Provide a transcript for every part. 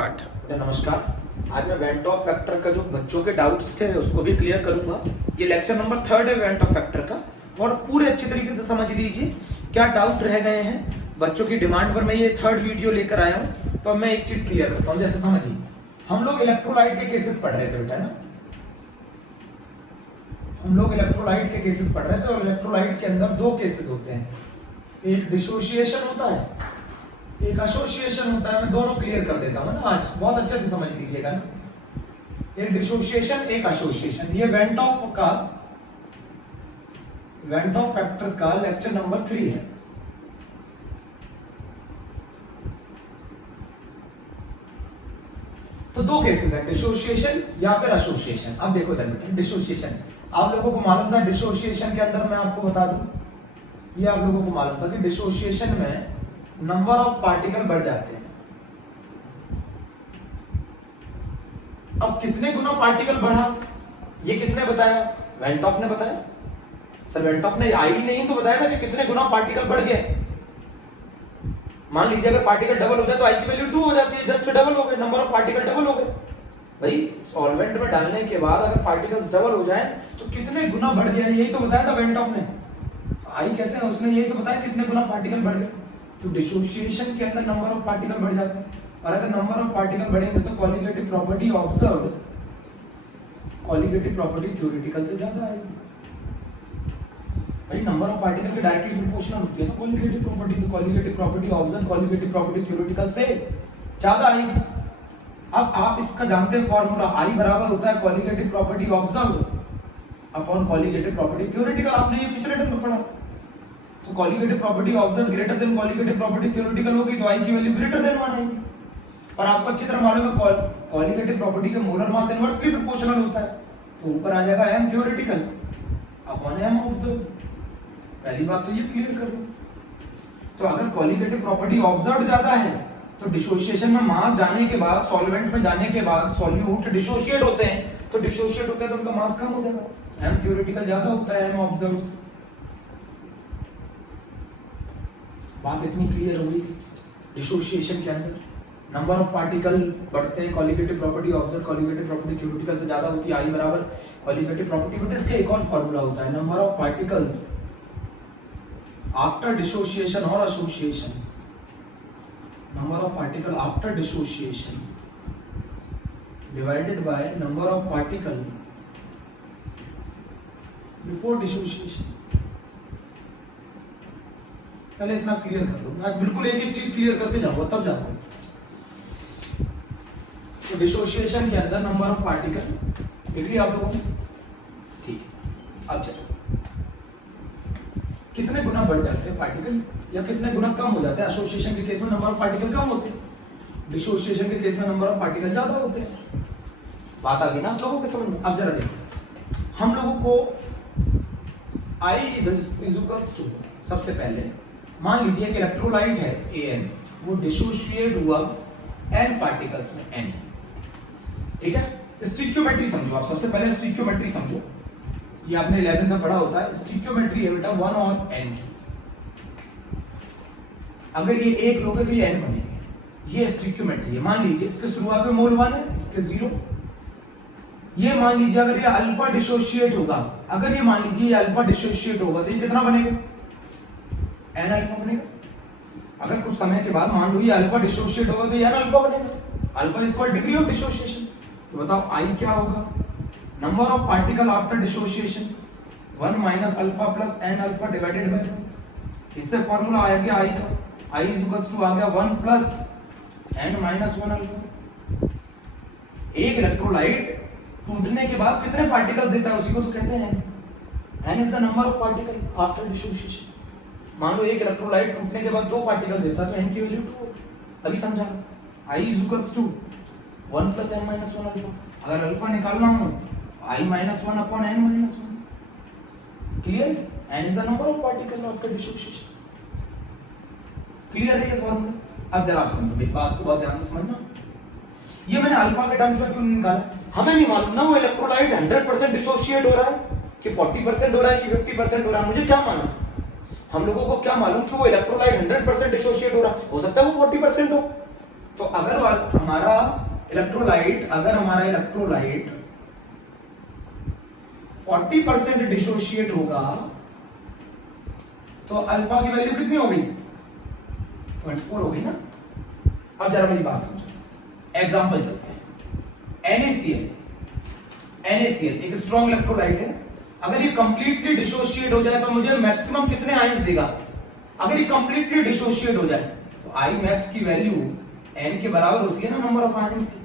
नमस्कार। आज मैं वेंट ऑफ फैक्टर का जो बच्चों के डाउट्स थे उसको भी क्लियर करूंगा। ये लेक्चर नंबर 3 है वेंट ऑफ फैक्टर का, और पूरे अच्छे तरीके से समझ लीजिए क्या डाउट रह गए हैं बच्चों की डिमांड पर। मैं ये 3rd वीडियो लेकर आया हूं, तो मैं एक चीज क्लियर करता हूं। जैसे समझिए, हम लोग इलेक्ट्रोलाइट के केसेस पढ़ रहे थे बेटा, ना हम लोग इलेक्ट्रोलाइट के केसेस पढ़ रहे थे, और इलेक्ट्रोलाइट के अंदर दो केसेस होते हैं, एक डिसोसिएशन होता है, एक एसोसिएशन होता है। मैं दोनों क्लियर कर देता हूं ना आज, बहुत अच्छे से समझ लीजिएगा ना। एक डिसोसिएशन, एक एसोसिएशन। ये वेंट ऑफ फैक्टर का लेक्चर नंबर 3 है। तो दो केसेस है, डिसोसिएशन या फिर एसोसिएशन। अब देखो इधर बेटा, डिसोसिएशन आप लोगों को मालूम था। डिसोसिएशन के अंदर मैं आपको बता दूं, ये आप लोगों को मालूम था कि डिसोसिएशन में नंबर ऑफ पार्टिकल बढ़ जाते हैं। अब कितने गुना पार्टिकल बढ़ा, ये किसने बताया? वेंट ऑफ ने बताया। सर वेंट ऑफ ने आई नहीं तो बताया था कि कितने गुना पार्टिकल बढ़ गए। मान लीजिए अगर पार्टिकल डबल हो जाए तो आई की वैल्यू 2 हो जाती है, जस्ट डबल हो गए, नंबर ऑफ पार्टिकल डबल हो गए। भाई सॉल्वेंट में डालने के बाद अगर पार्टिकल्स डबल हो जाए तो कितने गुना बढ़ गया, यही तो बताया था वेंट ऑफ ने। आई कहते हैं उसने यही तो बताया कितने गुना पार्टिकल बढ़ गए। तो डिसोसिएशन के अंदर नंबर ऑफ पार्टिकल बढ़ जाते हैं, और अगर नंबर ऑफ पार्टिकल बढ़ेंगे तो colligative property observed, colligative property theoretical से ज्यादा आएगी। भाई नंबर ऑफ पार्टिकल के डायरेक्टली प्रोपोर्शनल होती है ना कॉलिगेटिव प्रॉपर्टी, तो colligative property observed colligative property theoretical से ज्यादा आएगी। अब आप इसका जानते हैं फॉर्मूला, आई बराबर होता है colligative property observed upon colligative property theoretical. आपने ये पिछले टर्म में पढ़ा। तो colligative property observed greater than colligative property theoretical होगी, तो आई की वैल्यू ग्रेटर देन 1 आएगी। और आपको अच्छी तरह मालूम है कॉलिगेटिव प्रॉपर्टी का मोलर मास इनवर्सली प्रोपोर्शनल होता है, तो ऊपर आ जाएगा m theoretical upon m observed. पहली बात तो ये क्लियर कर लो। तो अगर कॉलिगेटिव प्रॉपर्टी ऑब्जर्व्ड ज्यादा है तो डिसोसिएशन में मास जाने के बाद, सॉल्वेंट में जाने के बाद सॉल्यूट डिसोशिएट होते हैं, तो डिसोशिएट होते हैं तो उनका मास कम हो जाएगा। m थ्योरेटिकल ज्यादा होता है m ऑब्जर्व्ड। बात इतनी क्लियर हो गई थी। डिसोसिएशन के अंदर नंबर ऑफ पार्टिकल बढ़ते हैं, colligative property observe colligative property theoretical से ज्यादा होती है, आई बराबर कॉलिगेटिव प्रॉपर्टी। बट इसका एक और फार्मूला होता है, number of particles after dissociation और association, number of particle after dissociation divided by number of particle before dissociation. पहले इतना क्लियर कर लो, मैं बिल्कुल एक एक चीज क्लियर करके जाऊंगा तब जाऊंगा। तो डिसोसिएशन के अंदर नंबर ऑफ पार्टिकल लिख लिया आप लोगों ने, ठीक। अब चलो, कितने गुना बढ़ जाते हैं पार्टिकल या कितने गुना कम हो जाते हैं? एसोसिएशन के केस में नंबर ऑफ पार्टिकल कम होते हैं, डिसोसिएशन के केस में नंबर ऑफ पार्टिकल ज्यादा होते हैं। बात आ गई ना आप लोगों के समझ में? अब जरा देखो, हम लोगों को आई इज इक्वल्स टू, सबसे पहले मान लीजिए कि इलेक्ट्रोलाइट है An, वो डिसोशिएट हुआ n पार्टिकल्स में n, ठीक है। स्टिक्योमेट्री समझो आप, सबसे पहले स्टिक्योमेट्री समझो। ये आपने 11th में पढ़ा होता है। स्टिक्योमेट्री है बेटा 1 और n की। अगर ये एक लोगे तो ये n बनेंगे, ये स्टिक्योमेट्री है। मान लीजिए इसके शुरुआत में मोल 1 है, इसके 0। ये मान लीजिए अगर ये अल्फा डिसोशिएट होगा, अगर ये मान लीजिए ये अल्फा डिसोशिएट होगा तो ये कितना बनेगा? n अल्फा बनेगा। अगर कुछ समय के बाद मान लो ये अल्फा डिसोशिएट होगा तो ये n अल्फा बनेगा। Alpha is called degree of dissociation. तो बताओ i क्या होगा? Number of particle after dissociation 1 minus alpha plus n alpha divided by 1। इससे फार्मूला आ गया i का, i इज इक्वल्स टू आ गया 1 प्लस n माइनस 1 अल्फा। एक इलेक्ट्रोलाइट टूटने के बाद कितने पार्टिकल्स देता है, उसी को तो कहते हैं n is the number of particle after dissociation. मान लो एक इलेक्ट्रोलाइट टूटने के बाद 2 पार्टिकल देता है तो n की वैल्यू 2 होगी। अभी समझा? i is equals to 1 plus n minus 1 alpha. अगर अल्फा निकालना हो i minus 1 upon n minus 1। Clear? n is the number of particle after dissociation. Clear है ये फॉर्मूला? अब जरा आप समझो, मेरी बात को बहुत ध्यान से समझना। ये मैंने अल्फा के टर्म्स में क्यों निकाला? हमें नहीं मालूम ना वो इलेक्ट्रोलाइट 100% डिसोशिएट हो रहा है कि 40% हो रहा है कि 50% हो रहा है। मुझे क्या मालूम? हम लोगों को क्या मालूम कि वो इलेक्ट्रोलाइट 100% डिसोशिएट हो रहा है? हो सकता है वो 40% हो, तो अगर हमारा इलेक्ट्रोलाइट 40% डिसोशिएट होगा तो अल्फा की वैल्यू कितनी हो गई? 0.4 हो गई ना। अब जरा मेरी बात समझो, एग्जांपल चलते हैं। NaCl एक स्ट्रॉन्ग इलेक्ट्रोलाइट है। अगर ये कंप्लीटली डिसोशिएट हो जाए तो मुझे मैक्सिमम कितने आयंस देगा? अगर ये कंप्लीटली डिसोशिएट हो जाए तो I max की वैल्यू n के बराबर होती है ना नंबर ऑफ आयंस की।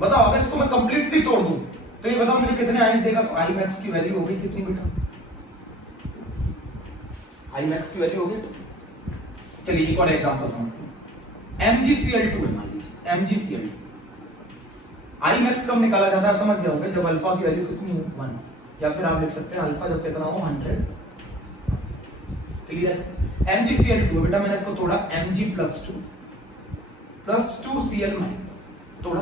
बताओ अगर इसको मैं कंप्लीटली तोड़ दूं तो ये बताओ मुझे कितने आयंस देगा? तो I max की वैल्यू हो गई कितनी बेटा? I max की वैल्यू हो गई। चलिए एक और एग्जांपल समझते हैं। MgCl2 है, मान लीजिए MgCl2। I max कब निकाला जाता है आप समझ गए होंगे, जब अल्फा की वैल्यू कितनी हो 1, या फिर आप लिख सकते हैं अल्फा जब कितना हो 100। क्लियर? MgCl2 बेटा मैंने इसको तोड़ा Mg+2 तोड़ा।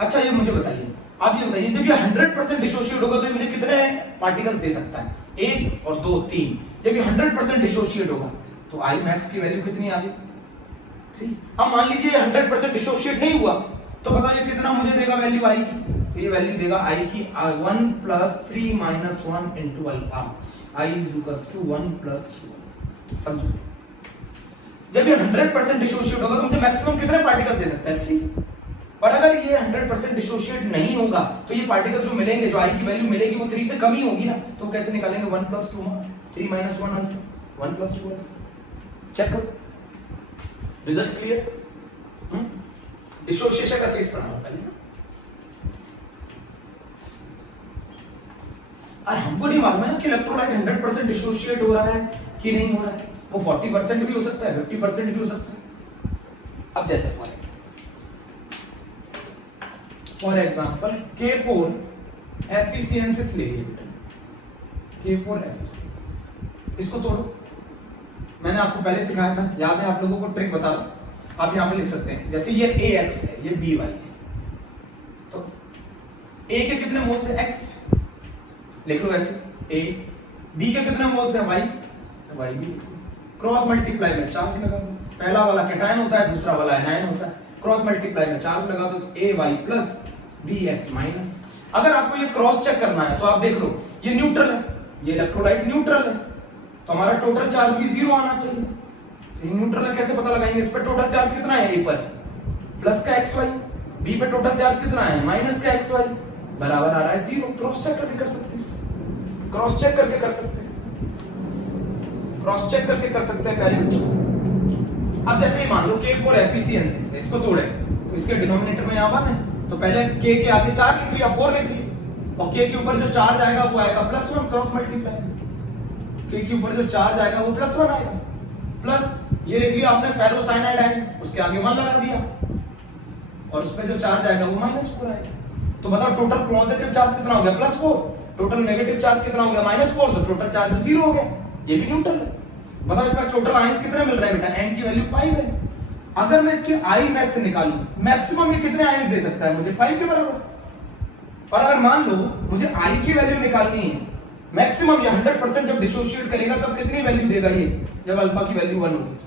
अच्छा ये मुझे बताइए, आप ये बताइए जब ये 100% डिसोशिएट होगा तो ये मुझे कितने पार्टिकल्स दे सकता है? 1 और 2 3। जब ये 100% डिसोशिएट होगा तो I max की वैल्यू कितनी आ गई? 3। अब मान लीजिए 100% डिसोशिएट नहीं हुआ तो बताइए कितना मुझे देगा वैल्यू I की? तो ये वैल्यू देगा I की 1 + 3 - 1 * अल्फा। I = 1 + 2। समझो, जब ये 100% डिसोशिएट होगा तो मुझे मैक्सिमम कितने पार्टिकल्स दे सकता है? 3। और अगर ये 100% डिसोशिएट नहीं होगा तो ये पार्टिकल्स जो मिलेंगे, जो I की वैल्यू मिलेगी वो 3 से कम ही होगी ना। तो कैसे निकालेंगे? 1 + 2 3 - 1 अल्फा 1 + 2 अल्फा। चेक करो, रिजल्ट क्लियर? डिसोशिएशन का केस पढ़ा होगा पहले। हमको नहीं मालूम है ना कि इलेक्ट्रोलाइट 100% डिसोशिएट हो रहा है कि नहीं हो रहा है। वो 40% भी हो सकता है, 50% भी हो सकता है। अब जैसे फॉर एग्जांपल K4 FeCN6 ले लिया बेटा, K4 FeCN6 इसको तोड़ो। मैंने आपको पहले सिखाया था, याद है? आप लोगों को ट्रिक बता रहा हूं, आप यहां पे लिख सकते हैं। जैसे ये AX है, ये BY है, तो A के कितने मोल्स है? X लिख लो ऐसे, A। B के कितने मोल्स है? Y भी। क्रॉस मल्टीप्लाई में चार्ज लगा दो। पहला वाला कैटायन होता है, दूसरा वाला एनायन होता है। क्रॉस मल्टीप्लाई में चार्ज लगा दो तो AY + BX-। अगर आपको ये क्रॉस चेक करना है तो आप देख लो, ये न्यूट्रल है, ये इलेक्ट्रोलाइट न्यूट्रल है, तो हमारा टोटल चार्ज भी 0 आना चाहिए। ये न्यूट्रल है, कैसे पता लगाएंगे? इस पर टोटल चार्ज कितना है? A पर प्लस का XY, B पे टोटल चार्ज कितना है? माइनस का XY, बराबर आ रहा है 0। क्रॉस चेक करके कर सकते हैं, क्रॉस चेक करके कर सकते हैं, क्रॉस चेक करके कर सकते हैं प्यारे बच्चों। अब जैसे ही मान लो K4 FeCN6 है, इसको तोड़े तो इसके डिनोमिनेटर में यहाँ 1 है, तो पहले K के आगे 4 लिख लिया, 4 लिख लिया, और K के ऊपर जो चार्ज आएगा वो आएगा +1 क्रॉस मल्टीप्लाई। K के ऊपर जो चार्ज आएगा वो +1 आएगा, प्लस ये लिख लिया आपने फेरोसाइनाइड आयन, उसके आगे 1 लगा दिया, और उस पे जो चार्ज आएगा वो -4 आएगा। तो बताओ टोटल पॉजिटिव चार्ज कितना हो गया? +4। टोटल नेगेटिव चार्ज कितना हो गया? -4। तो टोटल चार्ज 0 हो गया, ये भी न्यूट्रल है। बताओ इसमें टोटल आयंस कितने मिल रहे हैं बेटा? n की वैल्यू 5 है। अगर मैं इसके I max निकालूं, मैक्सिमम ये कितने आयंस दे सकता है मुझे? 5 के बराबर। और अगर मान लो मुझे I की वैल्यू निकालनी है मैक्सिमम, या 100% जब डिसोशिएट करेगा तब कितनी वैल्यू देगा ये? जब अल्फा की वैल्यू 1 होगी।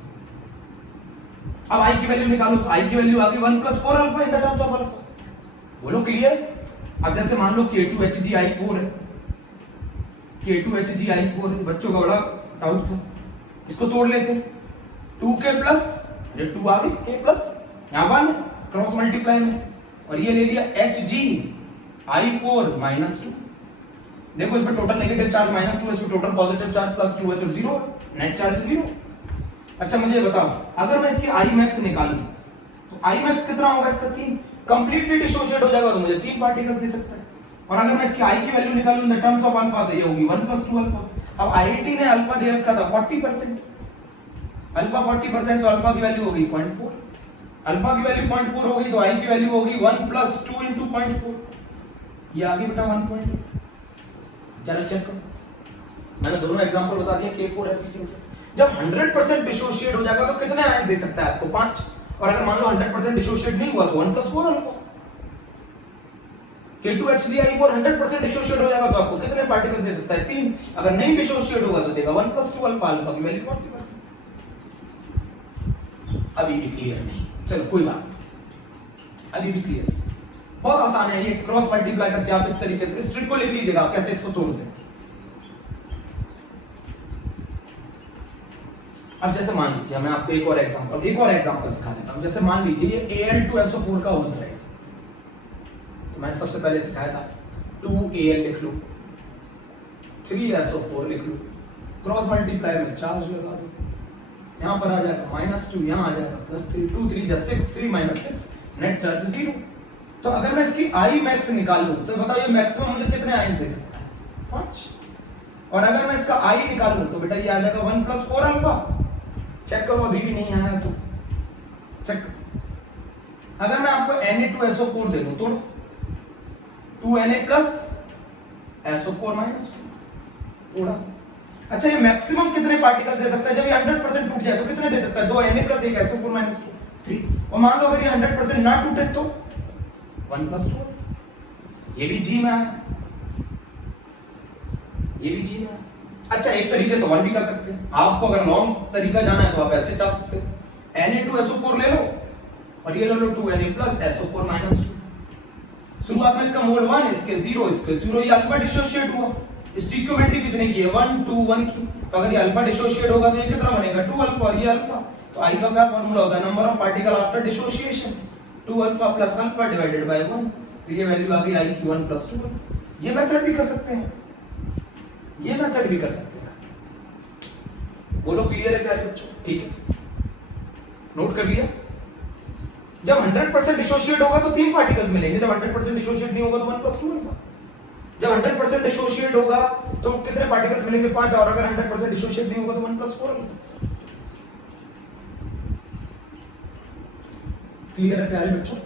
अब I की वैल्यू निकालो, तो I की वैल्यू आ गई 1 + 4 alpha in the terms of alpha. बोलो क्लियर? अब जैसे मान लो K2HgI4 है, K2HgI4 है, बच्चों का बड़ा डाउट था, इसको तोड़ लेते। 2K प्लस, ये 2 आ गई, K प्लस, यहाँ 1 क्रॉस मल्टीप्लाई में, और ये ले लिया HgI4 -2। देखो इसमें टोटल नेगेटिव चार्ज -2 है, इसमें टोटल पॉजिटिव चार्ज +2 है, तो 0 है, नेट चार्ज 0। अच्छा मुझे बताओ, अगर मैं इसकी I max निकालूं तो I max कितना होगा इसका? 3। कंप्लीटली डिसोशिएट हो जाएगा तो मुझे 3 पार्टिकल्स दे सकता है। और अगर मैं इसकी I की वैल्यू निकालूं in the terms of alpha तो ये होगी 1 + 2 अल्फा। अब IIT ने अल्फा दे रखा था 40%, अल्फा 40%, तो अल्फा की वैल्यू होगी 0.4। अल्फा की वैल्यू 0.4 हो गई तो I की वैल्यू होगी 1 + 2 × 0.4, ये आ गई बेटा 1.8। जरा चेक करो, मैंने दोनों एग्जांपल बता दिए K4 FeCN6। जब 100% डिसोशिएट हो जाएगा तो कितने आयंस दे सकता है आपको? 5। और अगर मान लो 100% डिसोशिएट नहीं हुआ तो 1 + 4 अल्फा। K2HgI4 100% डिसोशिएट हो जाएगा तो आपको कितने पार्टिकल्स दे सकता है? 3। अगर नहीं डिसोशिएट होगा तो देगा 1 + 2 अल्फा, अल्फा की वैल्यू 40%। अभी भी क्लियर नहीं, चलो कोई बात। अभी भी क्लियर? बहुत आसान है ये, क्रॉस मल्टीप्लाई करके आप इस तरीके से इस ट्रिक को लिख लीजिएगा कैसे इसको तोड़ दें। अब जैसे मान लीजिए, मैं आपको एक और एग्जांपल सिखा देता हूं। जैसे मान लीजिए ये Al2SO4 का होल है, तो मैंने सबसे पहले सिखाया था 2Al लिख लो, 3SO4 लिख लो, क्रॉस मल्टीप्लाई में चार्ज लगा दो, यहां पर आ जाएगा -2, यहां आ जाएगा +3, 2 3 जा 6, 3 - 6, नेट चार्ज 0। तो अगर मैं इसकी आई मैक्स निकालूं तो बताओ ये मैक्सिमम मुझे कितने आयंस दे सकता है? 5। और अगर मैं इसका आई निकालूं तो बेटा ये आ जाएगा 1 + 4 अल्फा। चेक करो, अभी भी नहीं आया तो चेक। अगर मैं आपको Na2SO4 दे दूं तो 2Na + SO4 - 2 थोड़ा। अच्छा, ये मैक्सिमम कितने पार्टिकल्स दे सकता है? जब ये 100% टूट जाए तो कितने दे सकता है? 2Na + 1 SO4 - 2, 3। और मान लो अगर ये 100% ना टूटे तो 1 + 12। ये भी जी में आया, ये भी जी में आया। अच्छा, एक तरीके से और भी कर सकते हैं। आपको अगर लॉन्ग तरीका जाना है तो आप ऐसे जा सकते हो, Na2SO4 ले लो और ये ले लो 2Na + SO4 - 2। शुरुआत में इसका मोल 1, इसके 0, इसके 0, ये अल्फा डिसोसिएट हुआ। स्टिक्योमेट्री कितने की है? 1 2 1 की। तो अगर ये अल्फा डिसोसिएट होगा तो ये कितना बनेगा? 2 अल्फा, और ये अल्फा। तो आई का क्या फार्मूला होता है? Number of particle after dissociation, 2 alpha + alpha divided by 1। तो ये वैल्यू आ गई आई की 1 + 2 अल्फा। ये मेथड भी कर सकते हैं, ये मेथड भी कर सकते हैं। बोलो क्लियर है प्यारे बच्चों? ठीक है, नोट कर लिया? जब 100% डिसोसिएट होगा तो 3 पार्टिकल्स मिलेंगे, जब 100% डिसोसिएट नहीं होगा तो 1 + 2 अल्फा। जब 100% डिसोसिएट होगा तो कितने पार्टिकल्स मिलेंगे? 5। और अगर 100% डिसोसिएट नहीं होगा तो 1 + 4 अल्फा। क्लियर है प्यारे बच्चों?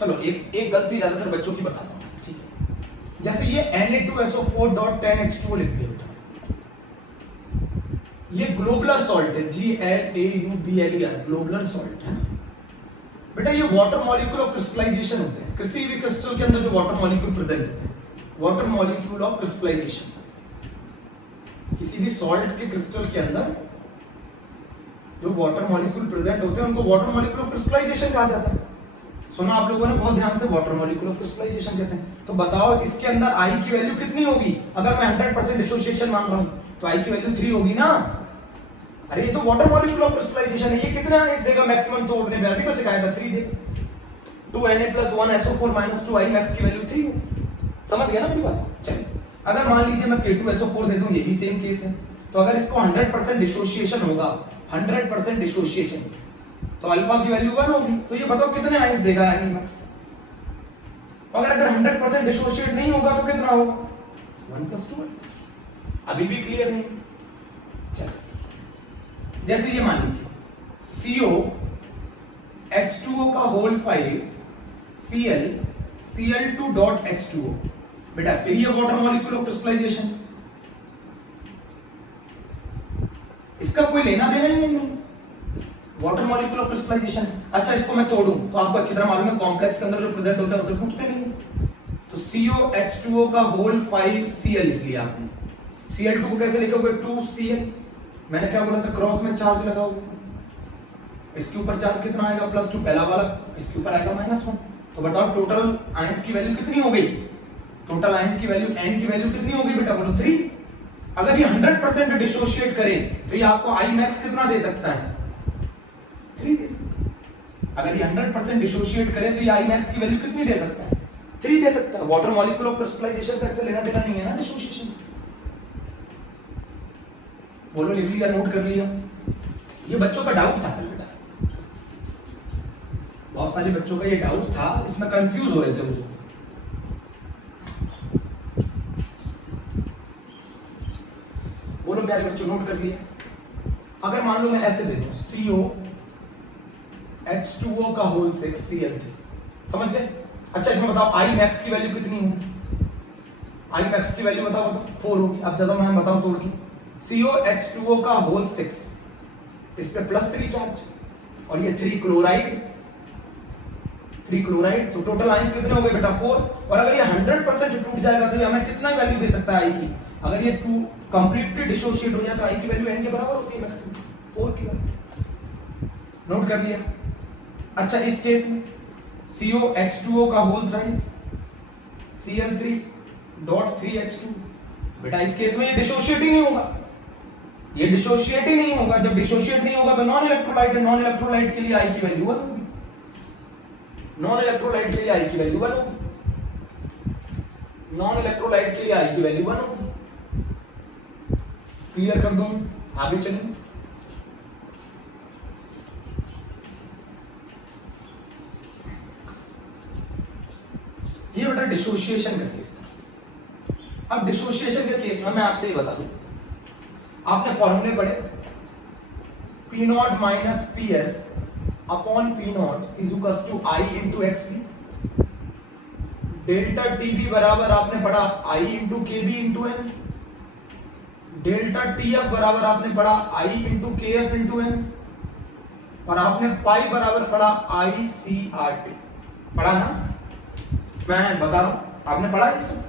चलो एक गलती ज्यादातर बच्चों की बताता हूं, ठीक है? जैसे ये Na2SO4.10H2O लिख दिया बेटा, ये ग्लोबुलर सॉल्ट है, GLAUBLER, ग्लोबुलर सॉल्ट है ना बेटा। ये वाटर मॉलिक्यूल ऑफ क्रिस्टलाइजेशन होते हैं। किसी भी क्रिस्टल के अंदर जो वाटर मॉलिक्यूल प्रेजेंट होते हैं, वाटर मॉलिक्यूल ऑफ क्रिस्टलाइजेशन। किसी भी सॉल्ट के क्रिस्टल के अंदर जो वाटर मॉलिक्यूल प्रेजेंट होते हैं उनको वाटर मॉलिक्यूल ऑफ क्रिस्टलाइजेशन कहा जाता है। सुना आप लोगों ने बहुत ध्यान से, वाटर मॉलिक्यूल ऑफ क्रिस्टलाइजेशन कहते हैं। तो बताओ इसके अंदर आई की वैल्यू कितनी होगी? अगर मैं 100% डिसोसिएशन मान रहा हूं तो आई की वैल्यू 3 होगी ना। अरे ये तो वाटर मॉलिक्यूल ऑफ क्रिस्टलाइजेशन है, ये कितना देगा मैक्सिमम? तोड़ने में अभी तो सिखाया था 3 देगा। 2Na + 1 SO4 - 2 आई मैक्स की वैल्यू 3 होगी। समझ गए ना मेरी बात? चलिए, अगर मान लीजिए मैं K2SO4 दे दूं, ये भी सेम केस है। तो अगर इसको 100% डिसोसिएशन होगा, 100% डिसोसिएशन, तो अल्फा की वैल्यू 1 होगी। तो ये बताओ कितने आयंस देगा आई मैक्स? और अगर 100% डिसोसिएट नहीं होगा तो कितना होगा? 1 + 2 अल्फा। अभी भी क्लियर नहीं? चलिए, जैसे ये मान लीजिए CO H2O का होल 5 Cl Cl2.H2O बेटा, फिर ये वाटर मॉलिक्यूल ऑफ क्रिस्टलाइजेशन, इसका कोई लेना देना ही नहीं, वाटर मॉलिक्यूल ऑफ क्रिस्टलाइजेशन। अच्छा, इसको मैं तोड़ूं तो आपको अच्छी तरह मालूम है कॉम्प्लेक्स के अंदर जो प्रेजेंट होता है वो तो टूटते नहीं। तो COH2O का होल 5 Cl लिख लिया आपने। Cl2 को कैसे लिखोगे? 2Cl। मैंने क्या बोला था? क्रॉस में चार्ज लगाओगे, इसके ऊपर चार्ज कितना आएगा? +2 पहला वाला, इसके ऊपर आएगा -1। तो बताओ टोटल आयंस की वैल्यू कितनी हो गई? टोटल आयंस की वैल्यू n की वैल्यू कितनी हो गई बेटा? बोलो 3। अगर ये 100% डिसोसिएट करे तो ये आपको आई मैक्स कितना दे सकता है? 3 दे सकता है। अगर ये 100% डिसोसिएट करे तो ये आई मैक्स की वैल्यू कितनी दे सकता है? 3 दे सकता है। वाटर मॉलिक्यूल ऑफ क्रिस्टलाइजेशन का इससे लेना देना नहीं है ना डिसोसिएशन से। बोलो लिख लिया, नोट कर लिया? ये बच्चों का डाउट था बेटा, बहुत सारे बच्चों का ये डाउट था, इसमें कंफ्यूज हो रहे थे वो। बोलो प्यारे बच्चों, नोट कर लिया? अगर मान लो मैं ऐसे दे दूं CO H2O का होल 6 Cl3, समझ गए? अच्छा, इसमें बताओ आई मैक्स की वैल्यू कितनी होगी? आई मैक्स की वैल्यू बताओ 4 होगी। अब जब मैं बताऊं तोड़ के, COH2O का होल 6, इस पे +3 चार्ज, और ये 3 क्लोराइड, 3 क्लोराइड, तो टोटल आयंस कितने हो गए बेटा? 4। और अगर ये 100% टूट जाएगा तो ये हमें कितना वैल्यू दे सकता है आई की? अगर ये कंप्लीटली डिसोशिएट हो जाए तो आई की वैल्यू n के बराबर होती है मैक्सिमम 4 की वैल्यू। नोट कर लिया। अच्छा इस केस में COH2O का होल थ्राइस Cl3.3H2, बेटा इस केस में ये डिसोशिएट ही नहीं होगा, ये डिसोशिएट ही नहीं होगा। जब डिसोशिएट नहीं होगा तो नॉन इलेक्ट्रोलाइट है, नॉन इलेक्ट्रोलाइट के लिए आई की वैल्यू 1 होगी, नॉन इलेक्ट्रोलाइट के लिए आई की वैल्यू 1 होगी, नॉन इलेक्ट्रोलाइट के लिए आई की वैल्यू 1 होगी। क्लियर कर दूं, आगे चलूं। ये बेटा डिसोसिएशन का केस था। अब डिसोसिएशन के केस में मैं आपसे ये बता दूं, आपने फॉर्मूले पढ़े P not minus P S upon P not is equals to I into X B, delta T B बराबर आपने पढ़ा I into K B into N, delta T F बराबर आपने पढ़ा I into K F into N, और आपने पाई बराबर पढ़ा आई सी आर टी। पढ़ा ना, मैं बता रहा हूं आपने पढ़ा ये सब।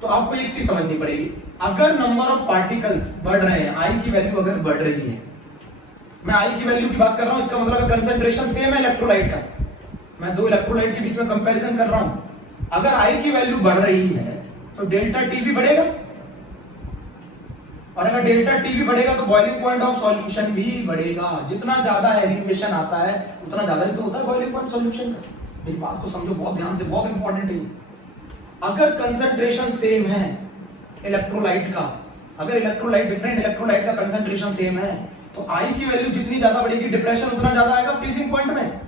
तो आपको एक चीज समझनी पड़ेगी, अगर नंबर ऑफ पार्टिकल्स बढ़ रहे हैं, आई की वैल्यू अगर बढ़ रही है, मैं आई की वैल्यू की बात कर रहा हूं, इसका मतलब कंसंट्रेशन सेम है इलेक्ट्रोलाइट का, मैं दो इलेक्ट्रोलाइट के बीच में कंपैरिजन कर रहा हूं। अगर आई की वैल्यू बढ़ रही है तो डेल्टा टी भी बढ़ेगा, और अगर डेल्टा टी भी बढ़ेगा तो बॉइलिंग पॉइंट ऑफ सॉल्यूशन भी बढ़ेगा। जितना ज्यादा एलिवेशन आता है उतना ज्यादा ही तो होता है बॉइलिंग पॉइंट सॉल्यूशन का। मेरी बात को समझो बहुत ध्यान से, बहुत इंपॉर्टेंट है। अगर कंसंट्रेशन सेम है इलेक्ट्रोलाइट का, अगर इलेक्ट्रोलाइट डिफरेंट इलेक्ट्रोलाइट का कंसंट्रेशन सेम है तो आई की वैल्यू जितनी ज्यादा बढ़ेगी डिप्रेशन उतना ज्यादा आएगा फ्रीजिंग पॉइंट में,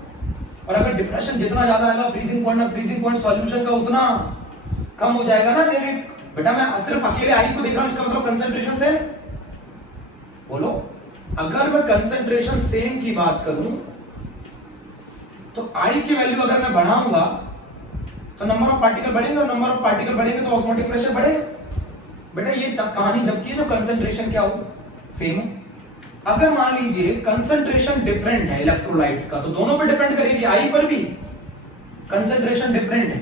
और अगर डिप्रेशन जितना ज्यादा आएगा फ्रीजिंग पॉइंट में, फ्रीजिंग पॉइंट सॉल्यूशन का उतना कम हो जाएगा ना। जैविक बेटा मैं सिर्फ अकेले आई को देख रहा हूं, इसका मतलब कंसंट्रेशन सेम। बोलो, अगर मैं कंसंट्रेशन सेम की बात करूं तो आई की वैल्यू अगर मैं बढ़ाऊंगा तो नंबर ऑफ पार्टिकल बढ़ेंगे, और नंबर ऑफ पार्टिकल बढ़ेंगे तो ऑस्मोटिक प्रेशर बढ़ेगा। बेटा ये कहानी जबकि जो कंसंट्रेशन क्या हो सेम हो। अगर मान लीजिए कंसंट्रेशन डिफरेंट है इलेक्ट्रोलाइट्स का तो दोनों पे डिपेंड करेगी, आई पर भी कंसंट्रेशन डिफरेंट है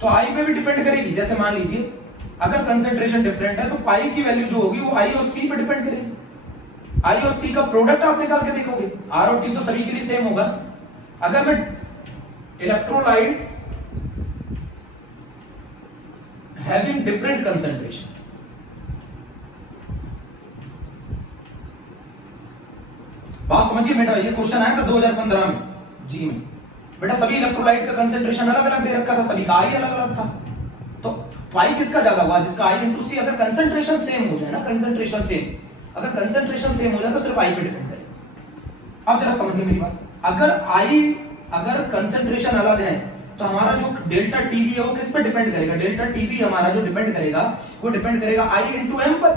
तो आई पे भी डिपेंड करेगी। जैसे मान लीजिए अगर कंसंट्रेशन डिफरेंट है तो पाई की वैल्यू जो होगी वो आई और सी पे डिपेंड करेगी। आई और सी का प्रोडक्ट आप निकाल के देखोगे, आर और टी तो सभी के लिए सेम होगा। अगर मैं इलेक्ट्रोलाइट्स हैविंग डिफरेंट कंसंट्रेशन, बात समझिए बेटा, ये क्वेश्चन आया था 2015 में जी में। बेटा सभी इलेक्ट्रोलाइट का कंसंट्रेशन अलग अलग दे रखा था, सभी का आई अलग अलग था, तो पाई किसका ज्यादा हुआ? जिसका आई इंटू सी। अगर कंसंट्रेशन सेम हो जाए ना, कंसंट्रेशन सेम, अगर कंसंट्रेशन सेम हो जाए तो सिर्फ आई पे डिपेंड करेगा। अब जरा समझिए मेरी बात, अगर कंसंट्रेशन अलग है तो हमारा जो डेल्टा टीबी है वो किस पे डिपेंड करेगा? डेल्टा टीबी हमारा जो डिपेंड करेगा वो डिपेंड करेगा आई इंटू एम पर।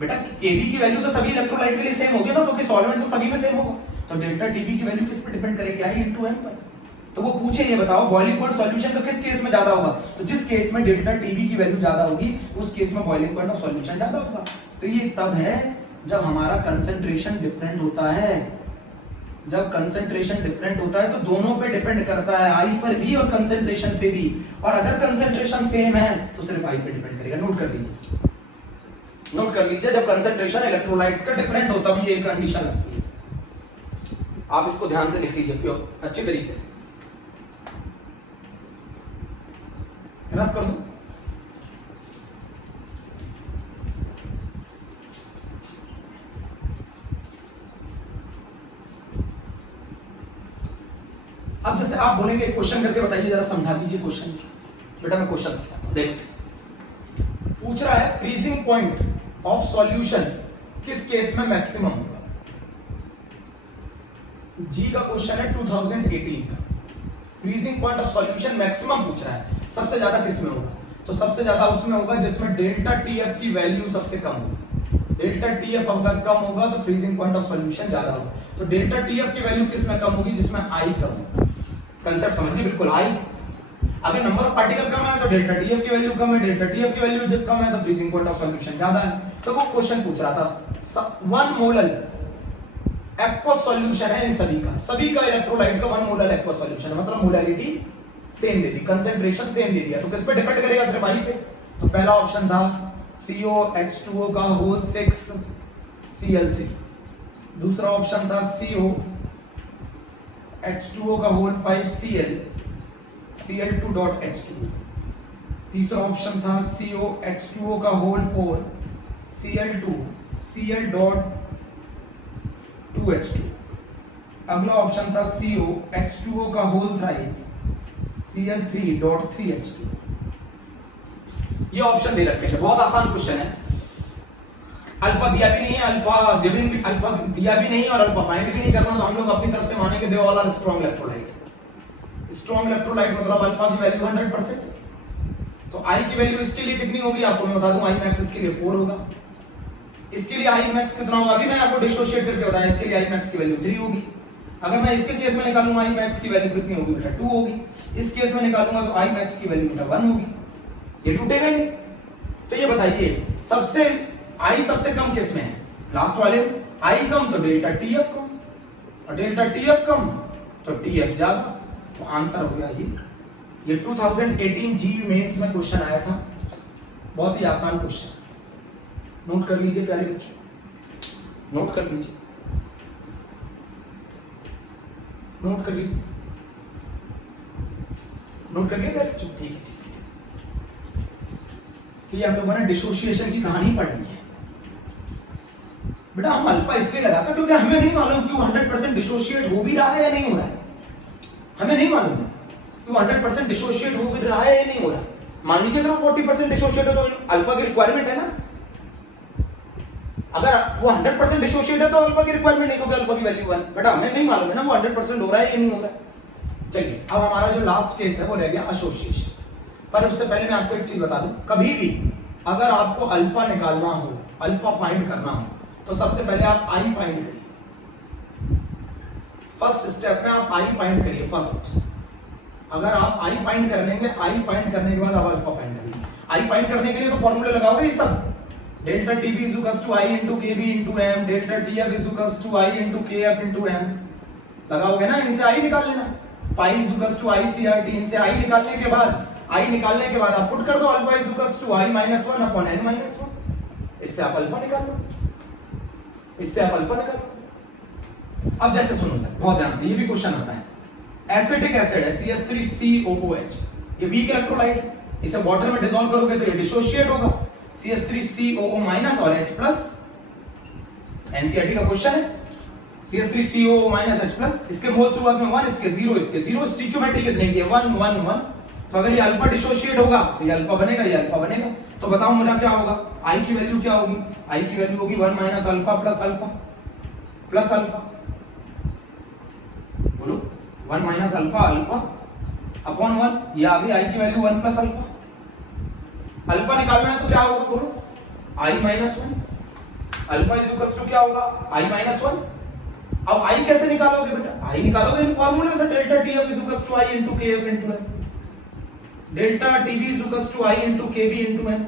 बेटा केबी की वैल्यू तो सभी इलेक्ट्रोलाइट के लिए सेम होगी ना, क्योंकि सॉल्वेंट तो सभी में सेम होगा, तो डेल्टा टीबी की वैल्यू किस पे डिपेंड करेगी? आई इंटू एम पर। तो वो पूछे ये बताओ बॉइलिंग पॉइंट सॉल्यूशन का किस केस में ज्यादा होगा? तो जिस केस में डेल्टा टीबी की वैल्यू ज्यादा होगी उस केस में बॉइलिंग पॉइंट ऑफ सॉल्यूशन ज्यादा होगा। तो ये तब है जब हमारा कंसंट्रेशन डिफरेंट होता है। जब कंसंट्रेशन डिफरेंट होता है तो दोनों पे डिपेंड करता है, आई पर भी और कंसंट्रेशन पे भी। और अगर कंसंट्रेशन सेम है तो सिर्फ आई पे डिपेंड करेगा। नोट कर लीजिए, नोट कर लीजिए, जब कंसंट्रेशन इलेक्ट्रोलाइट्स का डिफरेंट होता भी ये कंडीशन लगती है। आप इसको ध्यान से लिख लीजिए प्योर अच्छे तरीके से। रफ कर दो। अब जैसे आप बोलेंगे क्वेश्चन करके बताइए, जरा समझा दीजिए क्वेश्चन। बेटा मैं क्वेश्चन समझाता हूं, देखो पूछ रहा है फ्रीजिंग पॉइंट ऑफ सॉल्यूशन किस केस में मैक्सिमम होगा। जी का क्वेश्चन है 2018 का। Freezing point of solution maximum पूछ रहा है, सबसे ज्यादा किस में होगा? तो सबसे ज्यादा उसमें होगा जिसमें डेल्टा टीएफ की वैल्यू सबसे कम होगी। डेल्टा टीएफ अगर कम होगा तो फ्रीजिंग पॉइंट ऑफ सॉल्यूशन ज्यादा होगा। तो डेल्टा टीएफ की वैल्यू किस में कम होगी? जिसमें आई कम होगा। कंसेप्ट समझिए बिल्कुल। आई अगर नंबर ऑफ पार्टिकल कम है तो डेल्टा टीएफ की वैल्यू कम है, डेल्टा टीएफ की वैल्यू जब कम है तो फ्रीजिंग पॉइंट ऑफ सॉल्यूशन ज्यादा है। तो वो क्वेश्चन पूछ रहा था 1 मोलर एक्वस सॉल्यूशन है इन सभी का, सभी का इलेक्ट्रोलाइट का 1 मोलर एक्वस सॉल्यूशन है, मतलब मोलरिटी सेम दे दी, कंसंट्रेशन सेम दे दिया, तो किस पे डिपेंड करेगा? सिर्फ आई पे। तो पहला ऑप्शन था COH2O का होल 6 Cl3। दूसरा ऑप्शन था COH2O का होल 5 Cl2.H2। तीसरा ऑप्शन था COH2O का होल 4 Cl2Cl.2H2। अगला ऑप्शन था COH2O का होल थ्राइस Cl3.3H2। ये ऑप्शन दे रखे थे, बहुत आसान क्वेश्चन है। अल्फा दिया भी नहीं है, अल्फा गिवन भी, अल्फा दिया भी नहीं और अल्फा फाइंड भी नहीं करना, तो हम लोग अपनी तरफ से मानेंगे they all are strong electrolyte. Strong electrolyte मतलब अल्फा की वैल्यू 100%। तो आई की वैल्यू इसके लिए कितनी होगी आपको मैं बता दूं, आई मैक्स इसके लिए 4 होगा। इसके लिए आई मैक्स कितना होगा अभी मैंने आपको डिसोशिएट करके बताया, इसके लिए आई मैक्स की वैल्यू 3 होगी। अगर मैं इसके केस में निकालूंगा आई मैक्स की वैल्यू कितनी होगी बेटा 2 होगी। इस केस में निकालूंगा तो आई मैक्स की वैल्यू बेटा 1 होगी। ये टूटेगा ही नहीं। तो ये बताइए सबसे आई सबसे कम किस में है, लास्ट वाले में। आई कम तो डेल्टा टीएफ कम, और डेल्टा टीएफ कम तो टीएफ ज्यादा। तो आंसर हो गया ये 2018 जी मेंस में क्वेश्चन आया था, बहुत ही आसान क्वेश्चन। नोट कर लीजिए प्यारे बच्चों, नोट कर लीजिए, नोट कर लीजिए, नोट कर लीजिए। ठीक है। तो ये हम लोगों ने डिसोसिएशन की कहानी पढ़नी है बेटा। हम अल्फा इसलिए लगाते क्योंकि हमें नहीं मालूम कि वो 100% डिसोशिएट हो भी रहा है या नहीं हो रहा है। हमें नहीं मालूम है कि वो 100% डिसोशिएट हो भी रहा है या नहीं हो रहा है। मान लीजिए अगर वो 40% डिसोशिएट हो तो अल्फा की रिक्वायरमेंट है ना। अगर वो 100% डिसोशिएट है तो अल्फा की रिक्वायरमेंट नहीं, क्योंकि अल्फा की वैल्यू 1। बेटा हमें नहीं मालूम है ना वो 100% हो रहा है या नहीं हो रहा है। चलिए अब हमारा जो लास्ट केस है वो रह गया एसोसिएशन। पर उससे पहले मैं आपको एक चीज बता दूं, कभी भी अगर आपको अल्फा निकालना हो, अल्फा फाइंड करना हो, तो सबसे पहले आप आई फाइंड करिए। फर्स्ट स्टेप में आप आई फाइंड करिए फर्स्ट। अगर आप आई फाइंड कर लेंगे, आई फाइंड करने के बाद आप अल्फा फाइंड करिए। आई फाइंड करने के लिए तो फॉर्मूले लगाओगे ये सब, delta TB is equals to I into KB into M, delta TF is equals to I into KF into M लगाओगे ना। इनसे आई निकाल लेना, pi is equals to I CRT. इनसे आई निकालने के बाद आप पुट कर दो alpha is equals to I minus 1 upon N minus 1। इससे आप अल्फा निकाल लो, इससे आप अल्फा निकाल लो। अब जैसे सुनो बहुत ध्यान से, ये भी क्वेश्चन आता है। एसिटिक एसिड है CH3COOH, ये वीक इलेक्ट्रोलाइट है। इसे वाटर में डिसॉल्व करोगे तो ये डिसोशिएट होगा, CH3COO माइनस और H प्लस। एनसीईआरटी का क्वेश्चन है, CH3COO माइनस H प्लस। इसके मोल शुरुआत में 1, इसके 0, इसके 0। स्टिक्योमेट्री कितने की है 1 1 1। तो अगर ये अल्फा डिसोशिएट होगा तो ये अल्फा बनेगा, ये अल्फा बनेगा। तो बताओ मेरा क्या होगा, आई की वैल्यू क्या होगी। आई की वैल्यू होगी 1 minus alpha plus alpha plus alpha. बोलो 1 माइनस अल्फा अल्फा अपॉन 1। ये आ गई आई की वैल्यू 1 प्लस अल्फा। अल्फा निकालना है तो क्या होगा बोलो, I minus 1। Alpha is equal to क्या होगा, आई माइनस 1। अब आई कैसे निकालोगे बेटा, आई निकालोगे इन फार्मूले से, delta TF is equal to I into KF into M, delta TB is equal to I into KB into M.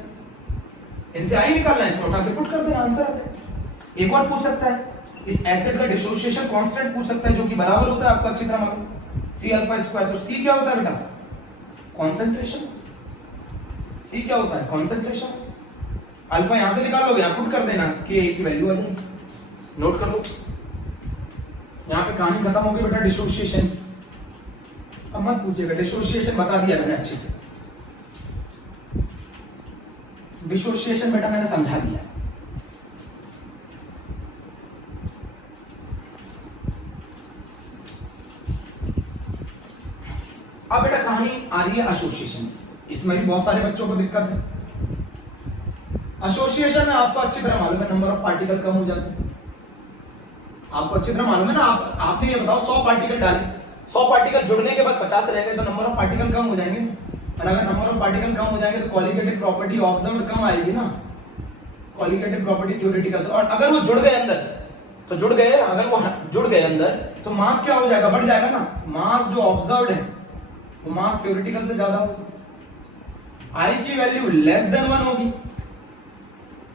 इनसे आई निकालना है, इसको उठा के पुट कर देना, आंसर आ जाए। एक और पूछ सकता है, इस एसिड का डिसोसिएशन कांस्टेंट पूछ सकता है, जो कि बराबर होता है आपको अच्छी तरह मालूम, सी अल्फा स्क्वायर। तो सी क्या होता है बेटा, कॉन्सेंट्रेशन। सी क्या होता है, कॉन्सेंट्रेशन। अल्फा यहां से निकालोगे, यहां पुट कर देना, के की वैल्यू आ जाएगी। नोट कर लो, यहां पे कहानी खत्म हो गई बेटा डिसोसिएशन। अब मत पूछिएगा, डिसोसिएशन बता दिया मैंने अच्छे से। डिसोसिएशन बेटा मैंने समझा दिया। अब बेटा कहानी आ रही है एसोसिएशन। इसमें भी बहुत सारे बच्चों को दिक्कत है। एसोसिएशन में आपको अच्छी तरह मालूम है नंबर ऑफ पार्टिकल कम हो जाते हैं। आपको अच्छी तरह मालूम है ना। आपने ये बताओ 100 पार्टिकल डाले, 100 पार्टिकल जुड़ने के बाद 50 रह गए तो नंबर ऑफ पार्टिकल कम हो जाएंगे। और अगर नंबर ऑफ पार्टिकल कम हो जाएंगे तो क्वालिटेटिव प्रॉपर्टी ऑब्जर्व्ड कम आएगी ना, क्वालिटेटिव प्रॉपर्टी थ्योरेटिकल। और अगर वो जुड़ गए अंदर तो जुड़ गए, अगर वो जुड़ गए अंदर तो मास क्या हो जाएगा, बढ़ जाएगा ना। मास जो ऑब्जर्व्ड है वो मास थ्योरेटिकल से ज्यादा होगा। आई की वैल्यू लेस देन 1 होगी,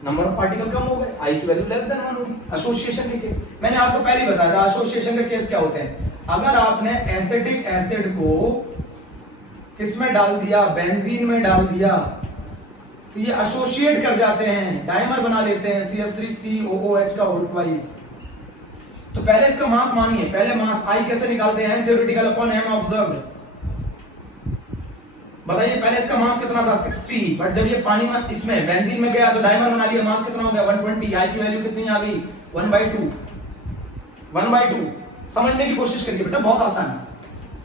नंबर ऑफ पार्टिकल कम हो गए, आई की वैल्यू लेस देन 1 होगी। एसोसिएशन के केस मैंने आपको पहले ही बताया था। एसोसिएशन के केस क्या होते हैं, अगर आपने एसिटिक एसिड को किस में डाल दिया, बेंजीन में डाल दिया, तो ये एसोसिएट कर जाते हैं, डाइमर बना लेते हैं CH3COOH का होल ट्वाइस। तो पहले इसका मास मानिए, पहले मास I कैसे निकालते हैं, थ्योरेटिकल अपॉन m ऑब्जर्व्ड। बताइए पहले इसका मास कितना था 60, बट जब ये पानी में इसमें बेंजीन में गया तो डाइमर बना लिया, मास कितना हो गया 120, I की वैल्यू कितनी आ गई 1/2। 1/2 समझने की कोशिश करिए बेटा, बहुत आसान है।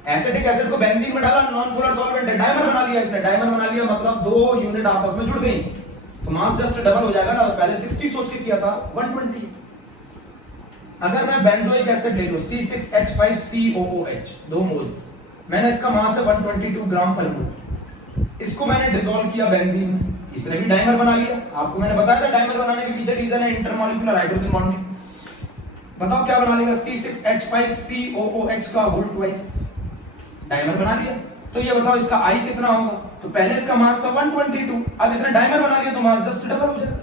एसिटिक एसिड को बेंजीन में डाला, नॉन पोलर सॉल्वेंट है, डाइमर बना लिया इसने, डाइमर बना लिया मतलब दो यूनिट आपस में जुड़ गई, तो मास जस्ट डबल हो जाएगा ना। तो पहले 60 सोच के किया था 120। अगर मैं बेंजोइक एसिड ले लूं C6H5COOH 2 मोल्स, मैंने इसका मास है 122 ग्राम पर मोल, इसको मैंने डिसॉल्व किया बेंजीन में, इसने भी डाइमर बना लिया। आपको मैंने बताया था डाइमर बनाने के पीछे रीजन है इंटरमॉलिक्यूलर हाइड्रोजन बॉन्डिंग। बताओ क्या बना लेगा C6H5COOH का होल ट्वाइस, डाइमर बना लिया। तो ये बताओ इसका I कितना होगा, तो पहले इसका मास था 122, अब इसने डाइमर बना लिया तो मास जस्ट डबल हो जाएगा,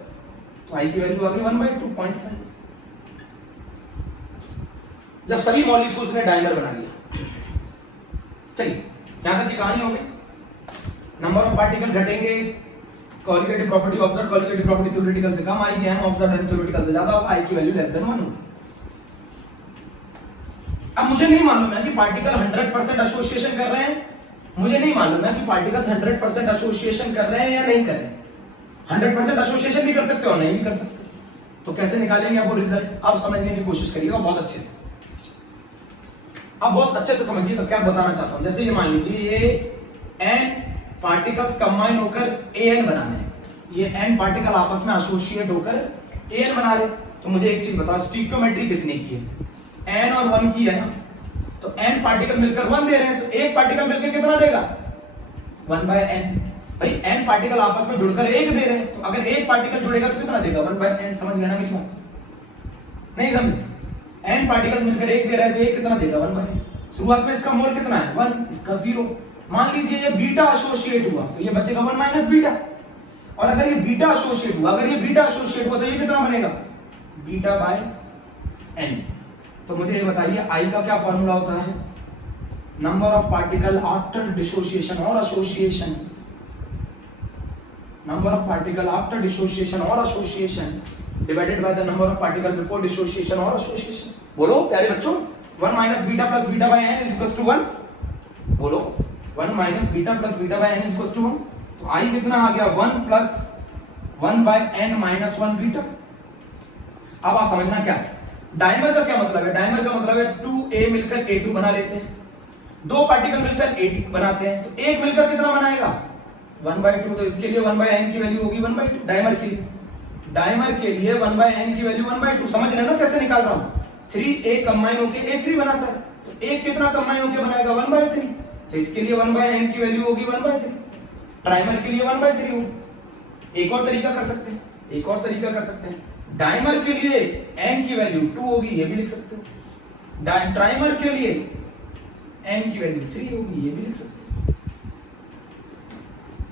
तो I की वैल्यू आ गई 1/2.5। जब सभी मॉलिक्यूल्स ने डाइमर बना लिया। चलिए यहां तक की कहानी हो गई। नंबर ऑफ पार्टिकल घटेंगे, colligative property observe, colligative property theoretical से कम आएगी, m ऑब्जर्व एंड थ्योरेटिकल से ज्यादा होगा, I की वैल्यू लेस देन 1 होगी। अब मुझे नहीं मालूम है कि पार्टिकल 100% एसोसिएशन कर रहे हैं, मुझे नहीं मालूम है कि पार्टिकल्स 100% एसोसिएशन कर रहे हैं या नहीं कर रहे हैं। 100% एसोसिएशन भी कर सकते हो, नहीं भी कर सकते, तो कैसे निकालेंगे आप वो रिजल्ट, अब समझने की कोशिश करिएगा बहुत अच्छे से। अब बहुत अच्छे से समझिएगा क्या बताना चाहता हूं। जैसे ये मान लीजिए ये n पार्टिकल्स कंबाइन होकर an बना रहे हैं, ये n पार्टिकल आपस में एसोसिएट होकर an बना रहे, तो मुझे एक चीज बताओ स्टिकियोमेट्री कितने की है, n और 1 की है ना, तो n पार्टिकल मिलकर 1 दे रहे हैं, तो एक पार्टिकल मिलकर कितना देगा 1/n। भाई n पार्टिकल आपस में जुड़कर 1 दे रहे हैं, तो अगर एक पार्टिकल जुड़ेगा तो कितना देगा 1/n। समझ गए ना मेरी बात, नहीं समझे, n पार्टिकल मिलकर 1 दे रहा है तो 1 कितना देगा 1/n। शुरुआत में इसका मोल कितना है 1, इसका 0। मान लीजिए ये बीटा एसोसिएट हुआ तो ये बचेगा 1 माइनस बीटा, और अगर ये बीटा एसोसिएट हुआ, अगर ये बीटा एसोसिएट हुआ तो ये कितना बनेगा β/n। तो मुझे ये बताइए I का क्या फॉर्मूला होता है, number of particle after dissociation और association, number of particle after dissociation और association divided by the number of particle before dissociation और एसोसिएशन। बोलो प्यारे बच्चों, 1 minus beta plus beta by n is equal to 1। बोलो 1 minus beta plus beta by n is equal to 1, तो I कितना आ गया 1 plus 1/n minus 1 beta. अब आप समझना क्या है, डाइमर का क्या मतलब है, डाइमर का मतलब है 2a मिलकर a2 बना लेते हैं, दो पार्टिकल मिलकर a बनाते हैं, तो एक मिलकर कितना बनाएगा 1/2, तो इसके लिए 1/n की वैल्यू होगी 1/2। डाइमर के लिए, डाइमर के लिए 1/n की वैल्यू 1/2। समझ रहे हो ना कैसे निकाल रहा हूं, 3a कंबाइन होकर a3 बनाता है, तो एक कितना कंबाइन होकर बनाएगा 1/3, तो इसके लिए 1/n की वैल्यू होगी 1/3, डाइमर के लिए 1/3 होगी। एक और तरीका कर सकते हैं, एक और तरीका कर सकते हैं, डाइमर के लिए n की वैल्यू 2 होगी, ये भी लिख सकते हो, ट्राइमर के लिए n की वैल्यू 3 होगी, ये भी लिख सकते हो।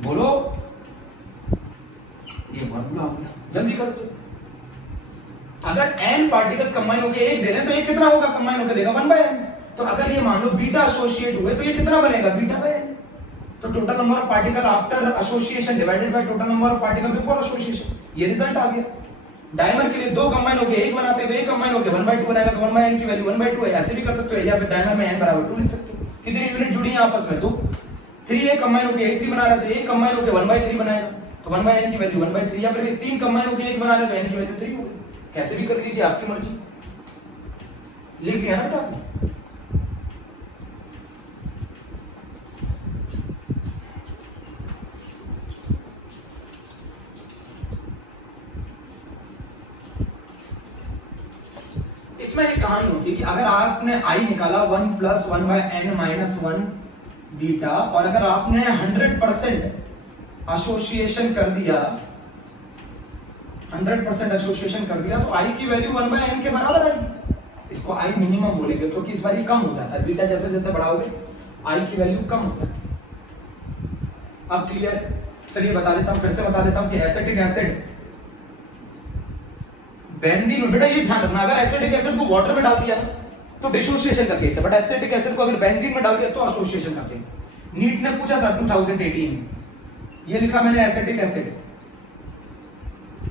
बोलो ये फॉर्मूला हो गया, जल्दी कर दो। अगर n पार्टिकल्स कंबाइन होकर एक दे रहे हैं तो ये कितना होगा कंबाइन होकर देगा 1/n। तो अगर ये मान लो बीटा एसोसिएट हुए तो ये कितना बनेगा β/n। तो total number of particle after association divided by total number of particle before association, ये रिजल्ट आ गया। डाइमर के लिए दो कंबाइन होकर एक बनाते हैं, तो एक कंबाइन होकर 1/2 बनाएगा, तो 1/n की वैल्यू 1/2 है, ऐसे भी कर सकते हो, या फिर डाइमर में n बराबर 2 लिख सकते हो। कितनी यूनिट जुड़ी है आपस में 2, 3a कंबाइन होकर a3 बना रहा है, तो एक कंबाइन होकर 1/3 बनाएगा, तो 1/n की वैल्यू 1/3, या फिर 3 कंबाइन होकर एक बना रहे तो n की वैल्यू 3 होगी, कैसे भी कर लीजिए आपकी मर्जी। लिख लिया ना बेटा, इसमें एक कहानी होती है कि अगर आपने I निकाला 1 प्लस 1/n माइनस 1 बीटा, और अगर आपने 100% एसोसिएशन कर दिया, 100% एसोसिएशन कर दिया, तो I की वैल्यू 1/n के बराबर आएगी। इसको I मिनिमम बोलेंगे क्योंकि इस बार ये कम हो जाता है, बीटा जैसे जैसे बढ़ाओगे I की वैल्यू कम हो जाती है। अब क्लियर, चलिए बता देता हूं, फिर से बता देता हूं कि एसिटिक एसिड बेंजीन में, बेटा ये ध्यान रखना, अगर एसिटिक एसिड को वाटर में डाल दिया तो डिसोसिएशन का केस है, बट एसिटिक एसिड को अगर बेंजीन में डाल दिया तो एसोसिएशन का केस। नीट ने पूछा था 2018 में, ये लिखा मैंने एसिटिक एसिड,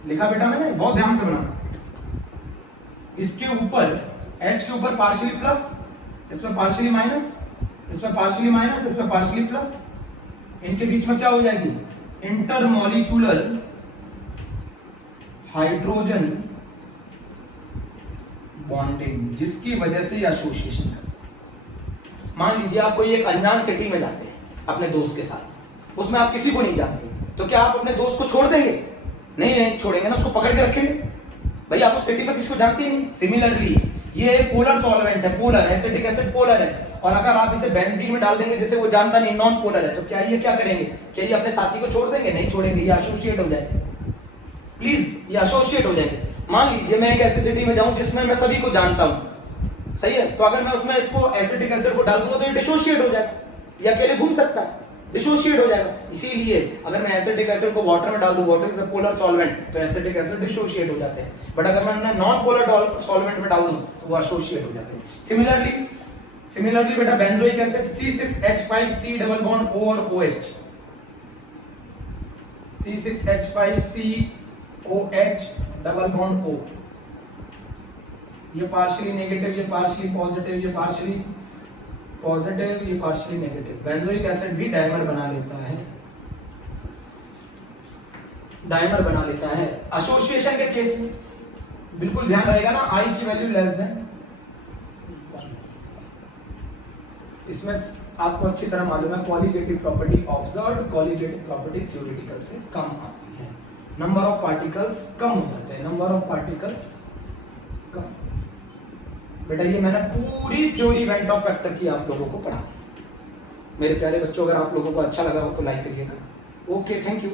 लिखा बेटा मैंने, बहुत ध्यान से बनाना। इसके ऊपर H के ऊपर पार्शियली प्लस, इसमें पार्शियली माइनस, इसमें पार्शियली माइनस, इसमें पार्शियली प्लस, इनके बीच में क्या हो जाएगी, इंटरमॉलिक्यूलर हाइड्रोजन बॉन्डिंग, जिसकी वजह से ये एसोसिएशन है। मान लीजिए आप कोई एक अनजान सिटी में जाते हैं अपने दोस्त के साथ, उसमें आप किसी को नहीं जानते, तो क्या आप अपने दोस्त को छोड़ देंगे? नहीं छोड़ेंगे ना, उसको पकड़ के रखेंगे। भाई आप उस सिटी में किसी को जानते ही नहीं। सिमिलरली ये पोलर सॉल्वेंट है, पोलर एसिटिक एसिड पोलर है, और अगर आप इसे बेंजीन में डाल देंगे जिसे वो जानता नहीं, नॉन पोलर है, तो क्या ये क्या करेंगे? क्या ये अपने साथी को छोड़ देंगे? नहीं छोड़ेंगे, ये एसोसिएट हो जाएंगे। प्लीज, ये एसोसिएट हो जाएंगे। मान लीजिए मैं एक ऐसी सिटी में जाऊं जिसमें मैं सभी को जानता हूं, सही है, तो अगर मैं उसमें इसको एसिटिक एसिड को डाल दूंगा तो ये डिसोशिएट हो जाएगा, ये अकेले घूम सकता है, डिसोशिएट हो जाएगा। इसीलिए अगर मैं एसिटिक एसिड को वाटर में डाल दूं, water is a polar solvent, तो एसिटिक एसिड डिसोशिएट हो जाते हैं, बट अगर मैं नॉन पोलर सॉल्वेंट में डाल दूं तो वो एसोसिएट हो जाते हैं। सिमिलरली बेटा benzoic acid C6H5C double bond O और OH, C6H5COH double bond O, ये पार्शियली नेगेटिव, ये पार्शियली पॉजिटिव, ये पार्शियली पॉजिटिव, ये पार्शियली नेगेटिव। बेंजोइक एसिड भी डाइमर बना लेता है, डाइमर बना लेता है। एसोसिएशन के केस में बिल्कुल ध्यान रहेगा ना, I की वैल्यू लेस देन, इसमें आपको अच्छी तरह मालूम है qualitative property observed, qualitative property theoretical से कम आती है, नंबर ऑफ पार्टिकल्स कम हो जाते हैं, नंबर ऑफ पार्टिकल्स कम। बेटा ये मैंने पूरी थ्योरी इवेंट ऑफ वेक्टर की आप लोगों को पढ़ा दी। मेरे प्यारे बच्चों, अगर आप लोगों को अच्छा लगा हो तो लाइक करिएगा। Okay, thank you.